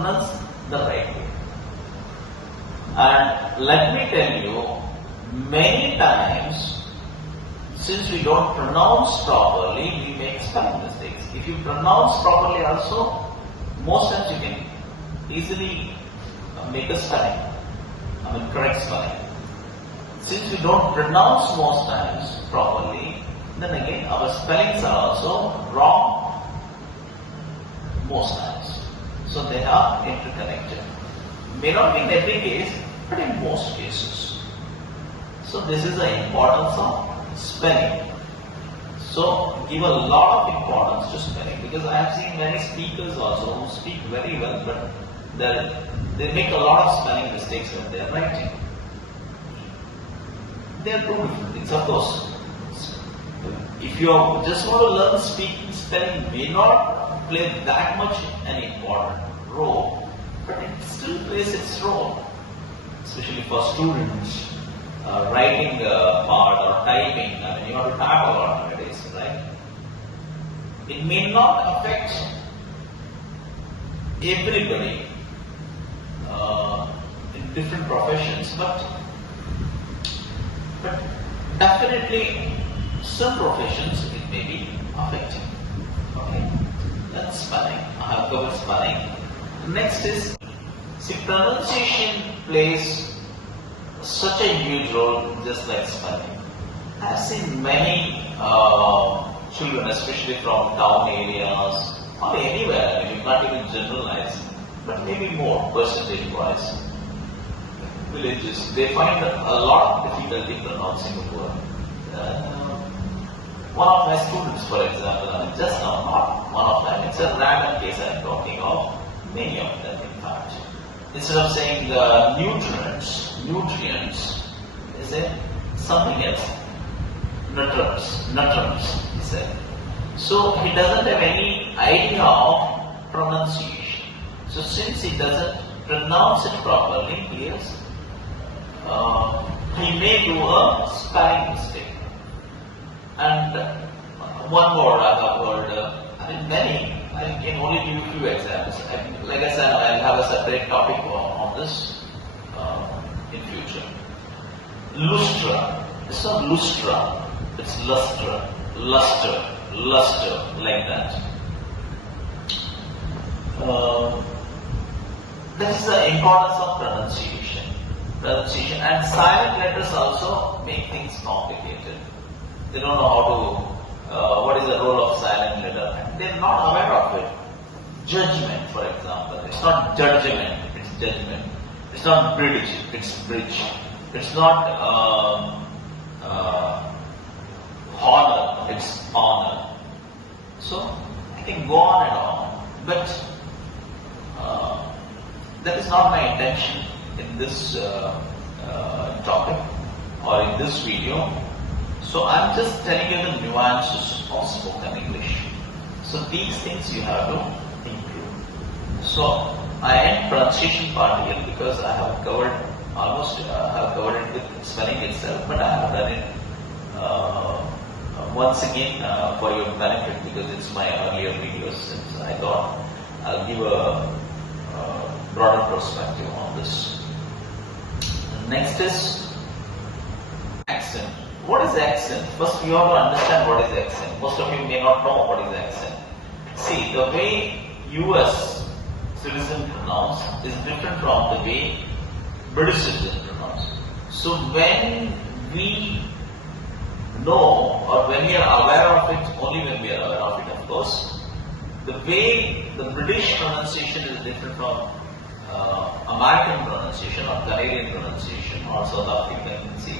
pronounce the right way. And let me tell you, many times, since we don't pronounce properly, we make spelling mistakes. If you pronounce properly also, most times you can easily make a spelling, correct spelling. Since we don't pronounce most times properly, then again our spellings are also wrong most times. So they are interconnected. May not be in every case, but in most cases. So this is the importance of spelling. So give a lot of importance to spelling, because I have seen many speakers also who speak very well, but they make a lot of spelling mistakes when they are writing. They are two different things, of course. If you just want to learn speaking, spelling may not play that much an important role, but it still plays its role, especially for students. Writing part or typing, you have to type a lot nowadays, right? It may not affect everybody in different professions, but definitely some professions it may be affecting. Okay, that's spelling. I have covered spelling. Next is, see, pronunciation plays such a huge role, just like spelling. I've seen many children, especially from town areas or anywhere, you can't even generalize, but maybe more percentage wise, villages, they find a lot of difficulty pronouncing a word. One of my students, for example, just now, not one of them, it's a random case I'm talking of, many of them in fact. Instead of saying nutrients, they say something else. Nutrients, he said. So he doesn't have any idea of pronunciation. So since he doesn't pronounce it properly, he may do a spelling mistake. And one more I have heard, many. I can only give you a few examples. Like I said, I'll have a separate topic on this in future. Lustra. It's not lustra. It's lustra. Luster. Like that. This is the importance of pronunciation. And silent letters also make things complicated. They don't know how to. What is the role of silent letter? They are not aware of it. Judgment, for example. It's not judgment, it's judgment. It's not bridge, it's bridge. It's not honor, it's honor. So, I can go on and on. But that is not my intention in this topic or in this video. So I'm just telling you the nuances of spoken English. So these things you have to improve. So I am pronunciation part here because I have covered it with spelling itself, but I have done it once again for your benefit because it's my earlier videos. Since I thought I'll give a broader perspective on this. Next is accent. What is accent? First, you have to understand what is accent. Most of you may not know what is accent. See, the way US citizen pronounce is different from the way British citizen pronounce. So when we know or when we are aware of it, only when we are aware of it, of course, the way the British pronunciation is different from American pronunciation or Canadian pronunciation or South African. See,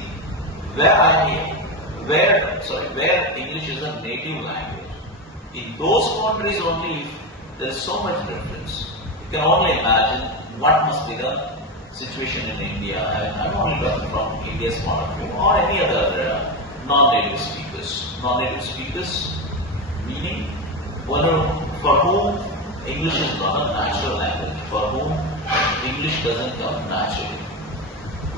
where English is a native language. In those countries only, there is so much difference. You can only imagine what must be the situation in India. I'm only talking from India's point of view, or any other non-native speakers. Non-native speakers, meaning for whom English is not a natural language, for whom English doesn't come naturally.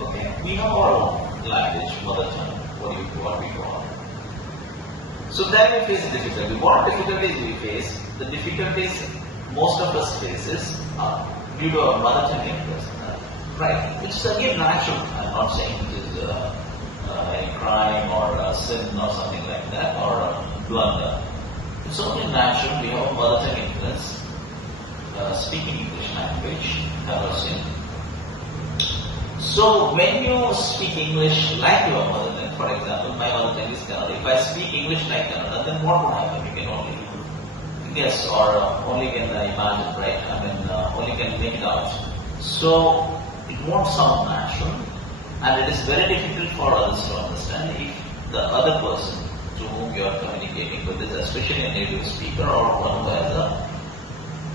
Okay, we have our own language, mother tongue, what we call it. So then we face difficulty. What difficulties we face? The difficulties most of us faces are due to our mother tongue interest. Right. It's again natural. I'm not saying it is a crime or a sin or something like that or a blunder. It's only natural. We have a mother tongue influence. Speaking English language, never sin. So when you speak English like your mother tongue, for example, my mother tongue is Kannada. If I speak English like Kannada, then what would happen? You can only guess or only can imagine, right? I mean, only can make it out. So it won't sound natural, and it is very difficult for others to understand if the other person to whom you are communicating with is especially a native speaker or one who has a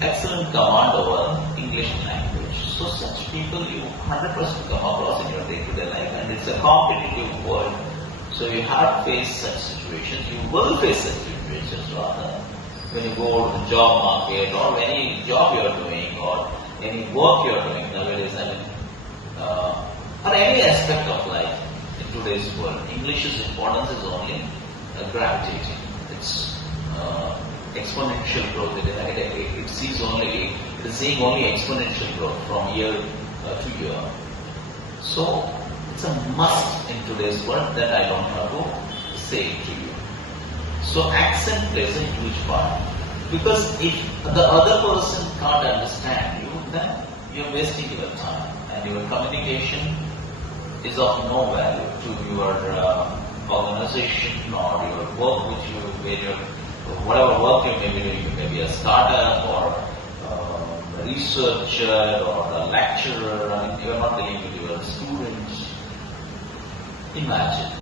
excellent command over English language. So such people you 100% come across in your day-to-day life, and it's a competitive world. So you have to face such situations. You will face such situations rather when you go to the job market or any job you are doing or any work you are doing nowadays. I mean, or any aspect of life in today's world, English's importance is only gravitating. It's exponential growth. It is seeing only exponential growth from year to year. So it's a must in today's world that I don't have to say it to you. So accent plays a huge part, because if the other person can't understand you, then you're wasting your time, and your communication is of no value to your organization or your work which you whatever work you may be doing. You may be a startup or a researcher or a lecturer. I mean, you're not dealing with your students. Imagine.